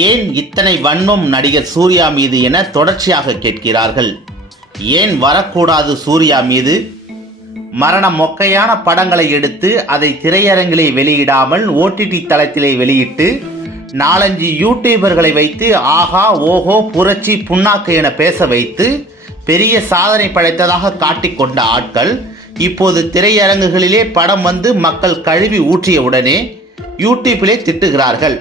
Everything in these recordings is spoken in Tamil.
ஏன் இத்தனை வன்மம் நடிகர் சூர்யா மீது என தொடர்ச்சியாக கேட்கிறார்கள். ஏன் வரக்கூடாது சூர்யா மீது? மரண மொக்கையான படங்களை எடுத்து அதை திரையரங்கிலே வெளியிடாமல் ஓடிடி தளத்திலே வெளியிட்டு 4-5 யூடியூபர்களை வைத்து ஆஹா ஓஹோ புரட்சி புண்ணாக்கு என பேச வைத்து பெரிய சாதனை படைத்ததாக காட்டிக்கொண்ட ஆட்கள் இப்போது திரையரங்குகளிலே படம் வந்து மக்கள் கழுவி ஊற்றிய உடனே யூடியூப்பிலே திட்டுகிறார்கள்.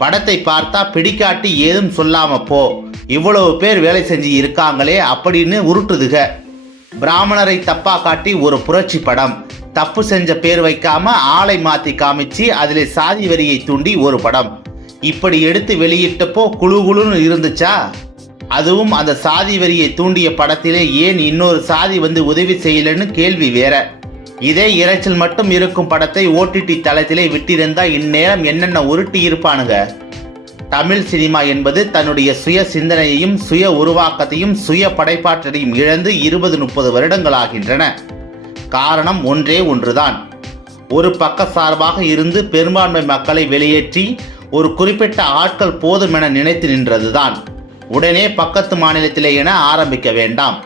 படத்தை பார்த்தா பிடிக்காட்டி ஏதும் சொல்லாம போ, இவ்வளவு பேர் வேலை செஞ்சு இருக்காங்களே அப்படின்னு உருட்டுதுக. பிராமணரை தப்பா காட்டி ஒரு புரட்சி படம், தப்பு செஞ்ச பேர் வைக்காம ஆளை மாற்றி காமிச்சு அதில் சாதி வரியை தூண்டி ஒரு படம், இப்படி எடுத்து வெளியிட்டப்போ குழுன்னு இருந்துச்சா? அதுவும் அந்த சாதி வரியை தூண்டிய படத்திலே ஏன் இன்னொரு சாதி வந்து உதவி செய்யலன்னு கேள்வி வேற. இதே இறைச்சல் மட்டும் இருக்கும் படத்தை ஓடிடி தளத்திலே விட்டிருந்தா இந்நேரம் என்னென்ன உருட்டி இருப்பானுங்க. தமிழ் சினிமா என்பது தன்னுடைய சுய சிந்தனையையும் சுய உருவாக்கத்தையும் சுய படைப்பாற்றலையும் இழந்து 20-30 வருடங்களாகின்றன. காரணம் ஒன்றே ஒன்றுதான். ஒரு பக்க சார்பாக இருந்து பெரும்பான்மை மக்களை வெளியேற்றி ஒரு குறிப்பிட்ட ஆட்கள் போதும் என நினைத்து நின்றதுதான். உடனே பக்கத்து மாநிலத்திலே என ஆரம்பிக்க வேண்டாம்.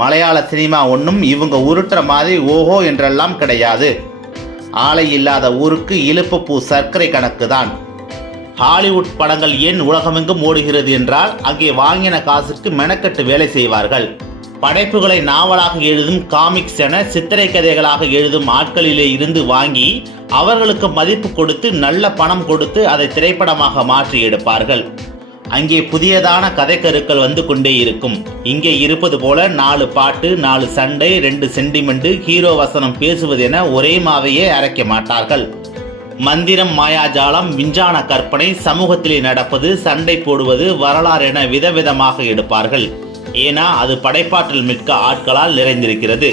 மலையாள சினிமா ஒன்றும் இவங்க உருட்டுற மாதிரி ஓஹோ என்றெல்லாம் கிடையாது. ஆலை இல்லாத ஊருக்கு இலுப்பப்பூ சர்க்கரை கணக்கு தான். ஹாலிவுட் படங்கள் ஏன் உலகமெங்கும் ஓடுகிறது என்றால் அங்கே வாங்கின காசுக்கு மெனக்கட்டு வேலை செய்வார்கள். படைப்புகளை நாவலாக எழுதும் காமிக்ஸ் என சித்திரை கதைகளாக எழுதும் ஆட்களிலே இருந்து வாங்கி அவர்களுக்கு மதிப்பு கொடுத்து நல்ல பணம் கொடுத்து அதை திரைப்படமாக மாற்றி எடுப்பார்கள். அங்கே புதியதான கதைக்கருக்கள் வந்து கொண்டே இருக்கும். இங்கே இருப்பது போல 4 பாட்டு, 4 சண்டை, 2 சென்டிமெண்ட், ஹீரோ வசனம் பேசுவது என ஒரே மாவையே அரைக்க மாட்டார்கள். மந்திரம், மாயாஜாலம், விஞ்ஞான கற்பனை, சமூகத்திலே நடப்பது, சண்டை போடுவது, வரலாறு என விதவிதமாக எடுப்பார்கள். ஏன்னா அது படைப்பாற்றல் மிக்க ஆட்களால் நிறைந்திருக்கிறது.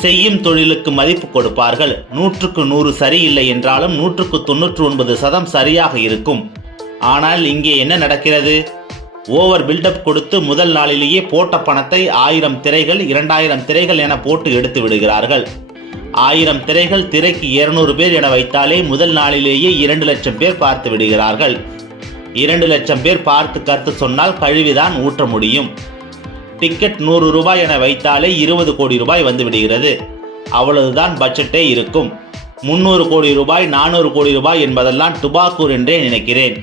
செய்யும் தொழிலுக்கு மதிப்பு கொடுப்பார்கள். 100க்கு 100 சரியில்லை என்றாலும் 100க்கு 99% சரியாக இருக்கும். ஆனால் இங்கே என்ன நடக்கிறது? ஓவர் பில்டப் கொடுத்து முதல் நாளிலேயே போட்ட பணத்தை 1000 திரைகள் 2000 திரைகள் என போட்டு எடுத்து விடுகிறார்கள். 1000 திரைகள் திரைக்கு 200 பேர் என வைத்தாலே முதல் நாளிலேயே 2 லட்சம் பேர் பார்த்து விடுகிறார்கள். 2 லட்சம் பேர் பார்த்து கருத்து சொன்னால் கழுவிதான் ஊற்ற முடியும். டிக்கெட் 100 ரூபாய் என வைத்தாலே 20 கோடி ரூபாய் வந்து விடுகிறது. அவ்வளவுதான் பட்ஜெட்டே இருக்கும். 300 கோடி ரூபாய் 400 கோடி ரூபாய் என்பதெல்லாம் டுபாக்கூர் என்றே நினைக்கிறேன்.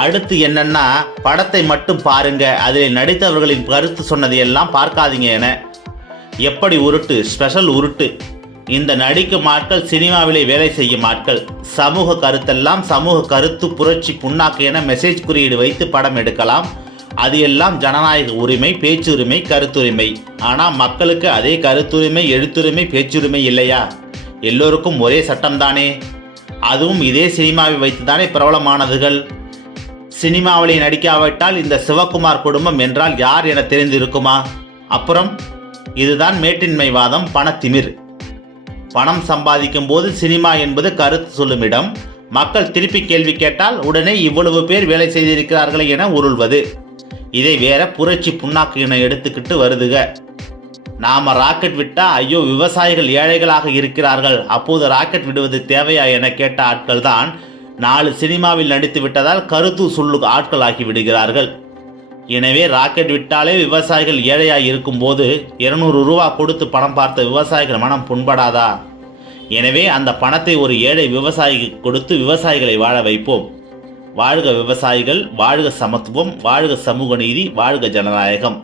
அடுத்து என்னன்னா, படத்தை மட்டும் பாருங்க, அதில் நடித்தவர்களின் கருத்து சொன்னதையெல்லாம் பார்க்காதீங்க என. எப்படி உருட்டு, ஸ்பெஷல் உருட்டு. இந்த நடிக்கும் ஆட்கள் சினிமாவிலே வேலை செய்யும் ஆட்கள். சமூக கருத்தெல்லாம் சமூக கருத்து புரட்சி புண்ணாக்கு என மெசேஜ் குறியீடு வைத்து படம் எடுக்கலாம். அது எல்லாம் ஜனநாயக உரிமை, பேச்சுரிமை, கருத்துரிமை. ஆனால் மக்களுக்கு அதே கருத்துரிமை, எழுத்துரிமை, பேச்சுரிமை இல்லையா? எல்லோருக்கும் ஒரே சட்டம்தானே? அதுவும் இதே சினிமாவை வைத்துதானே பிரபலமானதுகள். சினிமாவிலே நடிக்காவிட்டால் இந்த சிவகுமார் குடும்பம் என்றால் யார் என தெரிந்திருக்குமா? அப்புறம் இதுதான் மேட்டின்மைவாதம், பணத்திமிர். பணம் சம்பாதிக்கும் போது சினிமா என்பது கருத்து சொல்லும் இடம். மக்கள் திருப்பி கேள்வி கேட்டால் உடனே இவ்வளவு பேர் வேலை செய்திருக்கிறார்களே என உருள்வது. இதை வேற புரட்சி புண்ணாக்கு என எடுத்துக்கிட்டு வருதுக. நாம ராக்கெட் விட்டா ஐயோ விவசாயிகள் ஏழைகளாக இருக்கிறார்கள், அப்போது ராக்கெட் விடுவது தேவையா என கேட்ட ஆட்கள் தான் 4 சினிமாவில் நடித்து விட்டதால் கருத்து சொல்லு ஆட்கள் ஆகி விடுகிறார்கள். எனவே ராக்கெட் விட்டாலே விவசாயிகள் ஏழையாக இருக்கும்போது 200 ரூபா கொடுத்து பணம் பார்த்த விவசாயிகள் மனம் புண்படாதா? எனவே அந்த பணத்தை ஒரு ஏழை விவசாயிக்கு கொடுத்து விவசாயிகளை வாழ வைப்போம். வாழ்க விவசாயிகள், வாழ்க சமத்துவம், வாழ்க சமூக நீதி, வாழ்க ஜனநாயகம்.